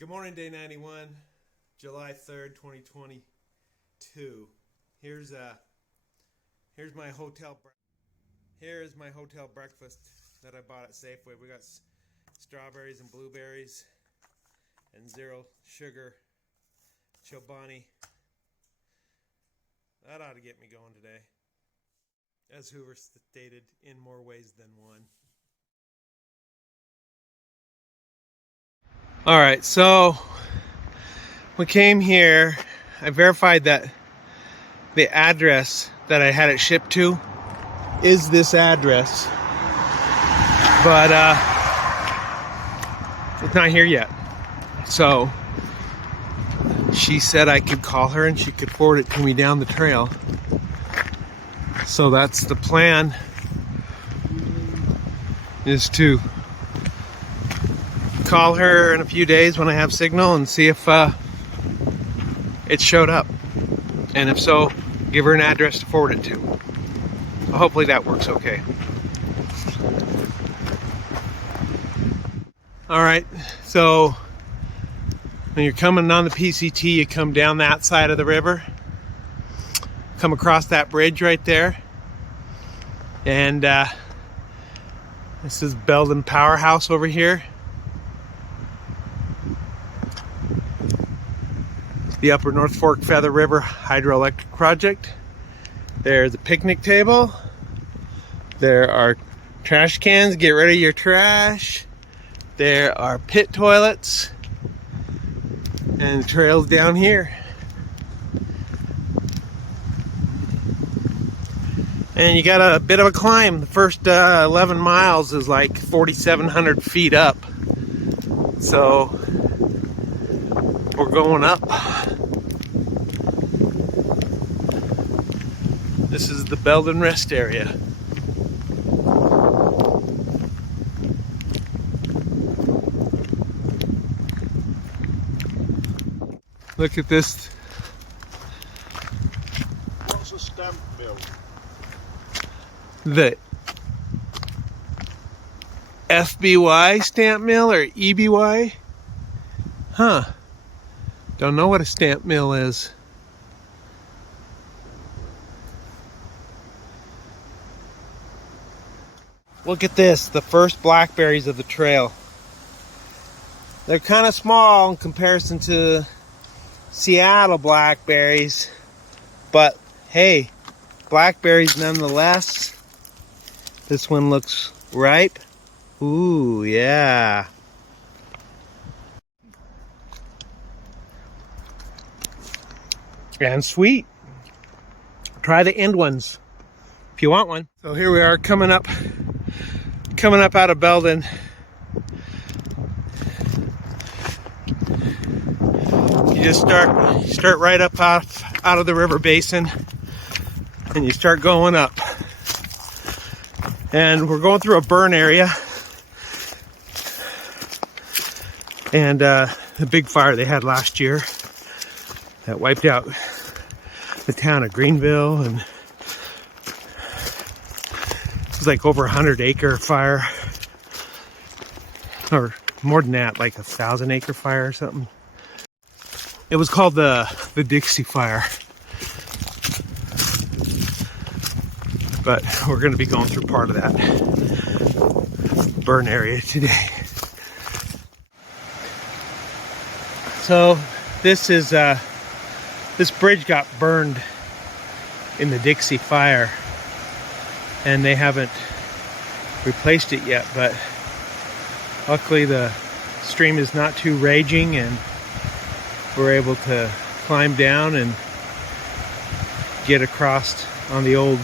Good morning, day 91, July 3rd, 2022. Here's my hotel. Here is my hotel breakfast that I bought at Safeway. We got strawberries and blueberries and zero sugar Chobani. That ought to get me going today. As Hoover stated, in more ways than one. All right, so we came here. I verified that the address that I had it shipped to is this address, but it's not here yet. So she said I could call her and she could forward it to me down the trail. So that's the plan, is to call her in a few days when I have signal and see if it showed up, and if so, give her an address to forward it to. Hopefully that works okay. Alright, so when you're coming on the PCT, you come down that side of the river, come across that bridge right there, and this is Beldon Powerhouse over here. The Upper North Fork Feather River Hydroelectric Project. There's a picnic table. There are trash cans, get rid of your trash. There are pit toilets. And the trail's down here. And you got a bit of a climb. The first 11 miles is like 4,700 feet up. So we're going up. This is the Beldon rest area. Look at this. What's a stamp mill? The FBY stamp mill or EBY? Huh. Don't know what a stamp mill is. Look at this, the first blackberries of the trail. They're kind of small in comparison to Seattle blackberries, but hey, blackberries nonetheless. This one looks ripe. Ooh, yeah. And sweet. Try the end ones if you want one. So here we are coming up out of Beldon. You just start right up out of the river basin, and you start going up. And we're going through a burn area, and the big fire they had last year that wiped out the town of Greenville, and it was like over 100-acre fire, or more than that, like 1,000-acre fire or something. It was called the Dixi fire. But we're going to be going through part of that burn area today. So this bridge got burned in the Dixi fire, and they haven't replaced it yet, but luckily the stream is not too raging, and we're able to climb down and get across on the old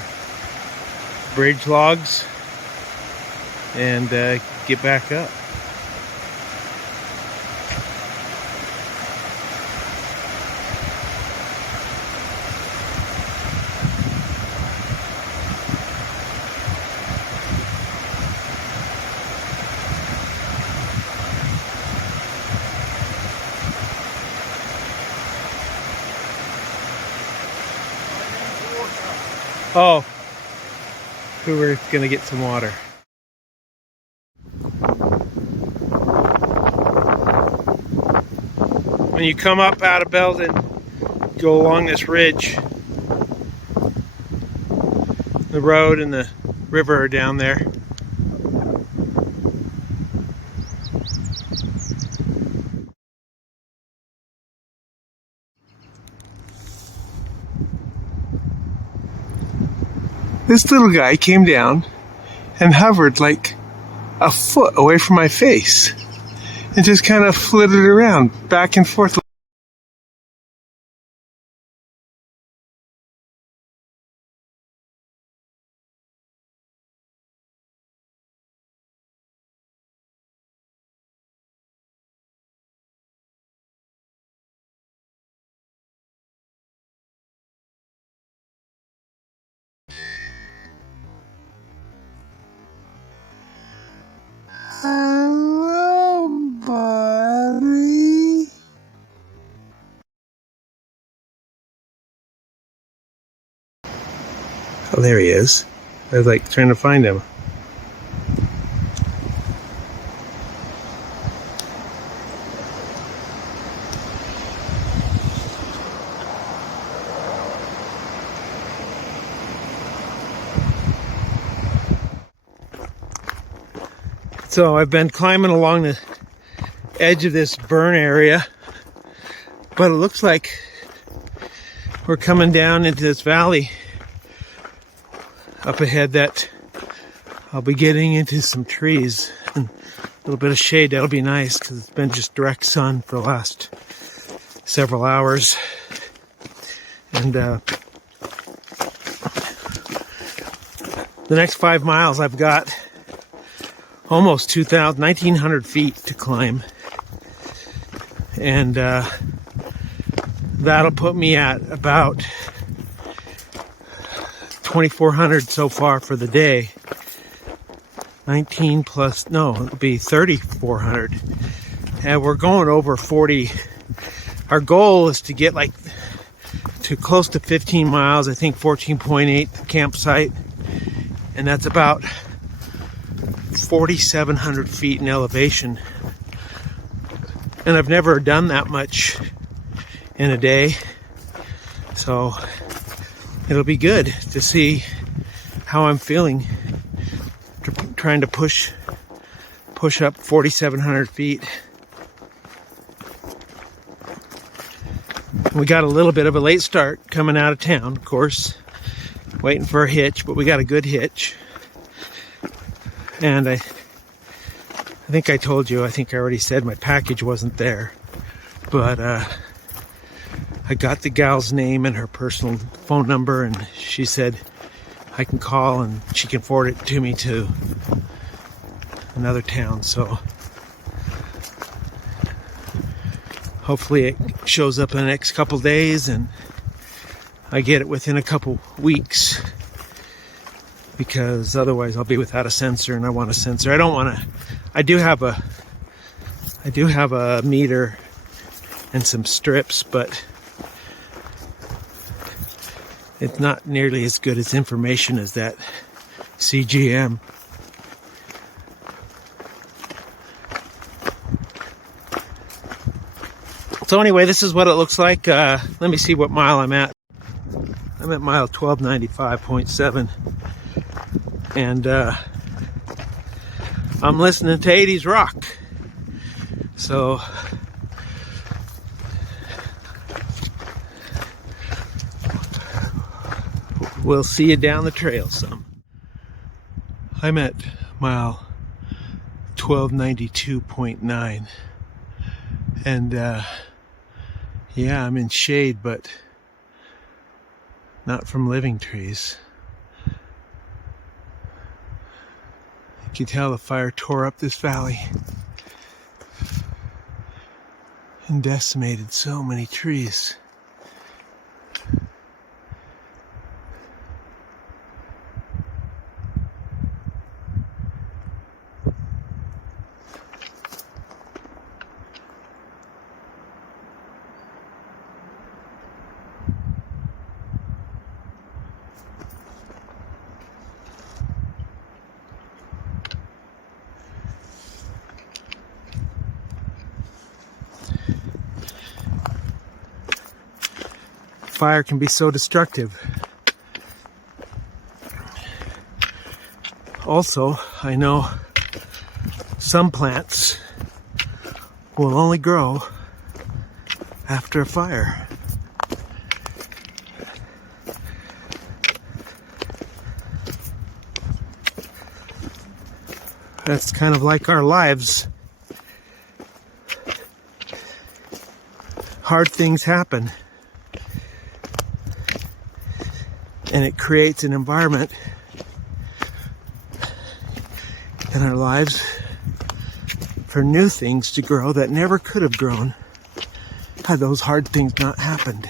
bridge logs and get back up. Oh, we were gonna get some water. when you come up out of Beldon, go along this ridge. The road and the river are down there. This little guy came down and hovered like a foot away from my face and just kind of flitted around back and forth. Hello, buddy. Oh, there he is. I was like trying to find him. So I've been climbing along the edge of this burn area, but it looks like we're coming down into this valley up ahead that I'll be getting into some trees and a little bit of shade. That'll be nice because it's been just direct sun for the last several hours. And the next 5 miles I've got almost 1,900 feet to climb, and that'll put me at about 2,400 so far for the day. 19 plus, no, it'll be 3,400, and we're going over 40. Our goal is to get like to close to 15 miles, I think 14.8 the campsite, and that's about 4,700 feet in elevation, and I've never done that much in a day, so it'll be good to see how I'm feeling trying to push up 4,700 feet. We got a little bit of a late start coming out of town, of course, waiting for a hitch, but we got a good hitch. And I think I told you, I think I already said my package wasn't there, but I got the gal's name and her personal phone number, and she said I can call and she can forward it to me to another town. So hopefully it shows up in the next couple days and I get it within a couple weeks, because otherwise I'll be without a sensor, and I want a sensor. I don't want to. I do have a meter and some strips, but it's not nearly as good as information as that CGM. So anyway, this is what it looks like. Let me see what mile I'm at. I'm at mile 1295.7. And I'm listening to 80s rock. So we'll see you down the trail some. I'm at mile 1292.9. And yeah, I'm in shade, but not from living trees. You can tell the fire tore up this valley and decimated so many trees. fire can be so destructive. Also, I know some plants will only grow after a fire. That's kind of like our lives. Hard things happen, and it creates an environment in our lives for new things to grow that never could have grown had those hard things not happened.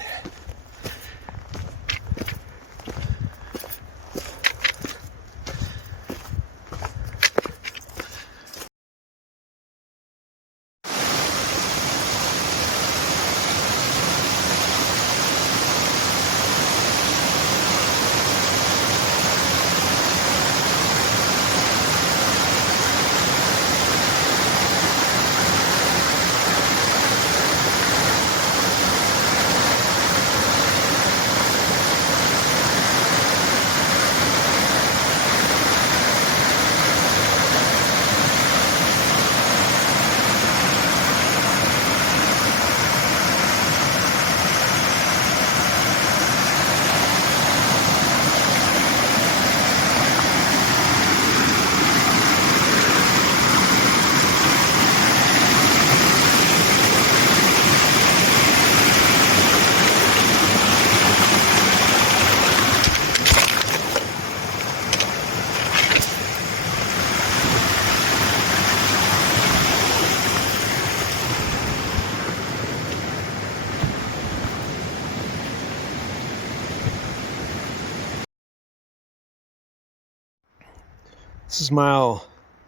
This is mile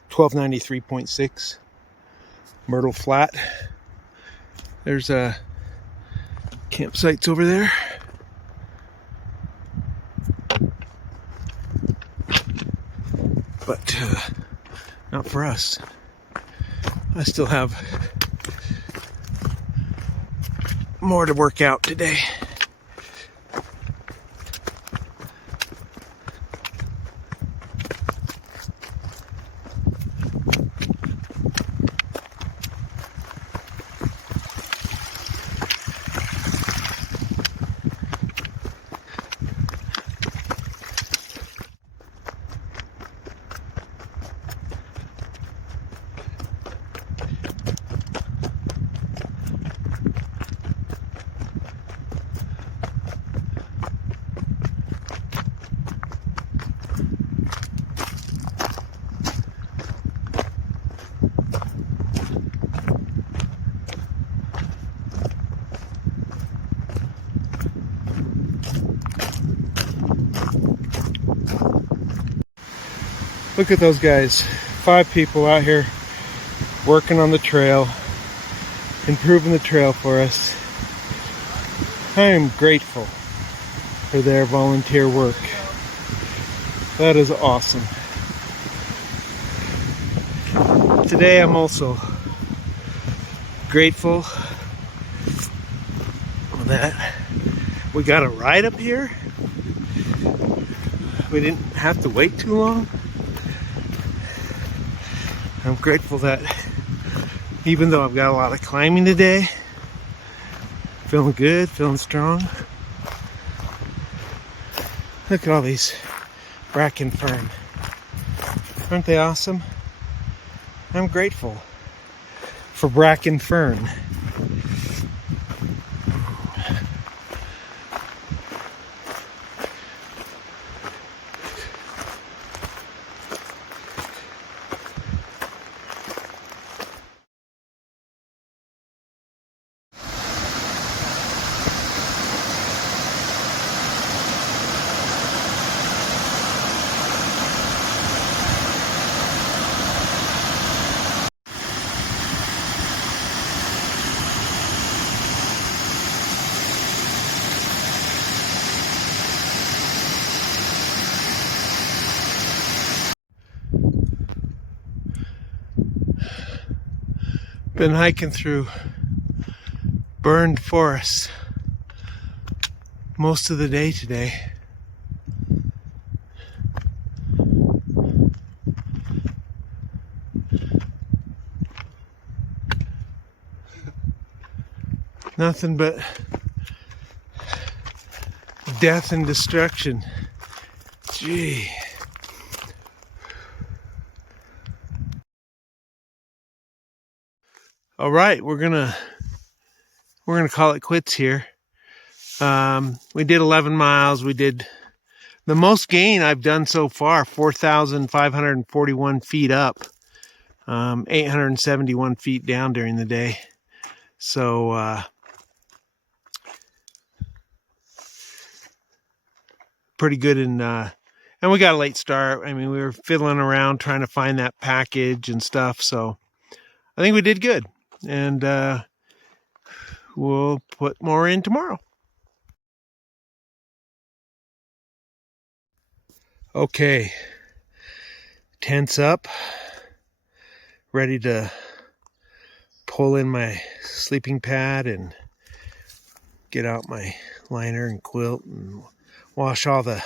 1293.6, Myrtle Flat. There's campsites over there. But not for us. I still have more to work out today. Look at those guys. 5 people out here working on the trail, improving the trail for us. I am grateful for their volunteer work. That is awesome. Today I'm also grateful that we got a ride up here. We didn't have to wait too long. I'm grateful that even though I've got a lot of climbing today, feeling good, feeling strong. Look at all these bracken fern. Aren't they awesome? I'm grateful for bracken fern. Been hiking through burned forests most of the day today. Nothing but death and destruction. Gee. All right, we're gonna call it quits here. We did 11 miles. We did the most gain I've done so far, 4,541 feet up, 871 feet down during the day. So pretty good. And we got a late start. I mean, we were fiddling around trying to find that package and stuff. So I think we did good. And we'll put more in tomorrow. Okay, tents up, ready to pull in my sleeping pad and get out my liner and quilt and wash all the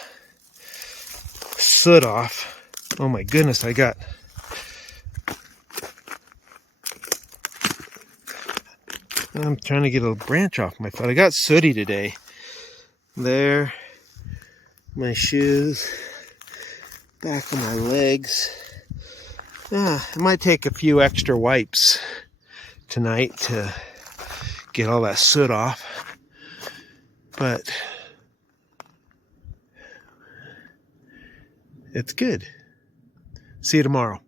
soot off. Oh my goodness, I'm trying to get a branch off my foot. I got sooty today. There, my shoes, back of my legs. I might take a few extra wipes tonight to get all that soot off. But it's good. See you tomorrow.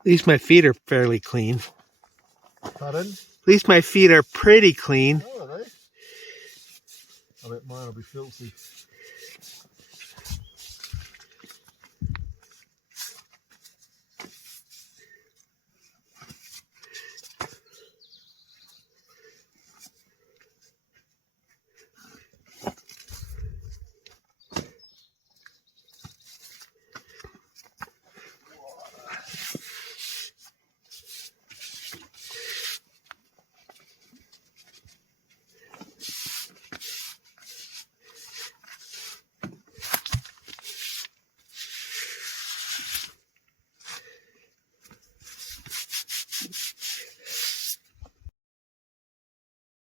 At least my feet are fairly clean. Pardon? At least my feet are pretty clean. Oh, are they? I bet mine will be filthy.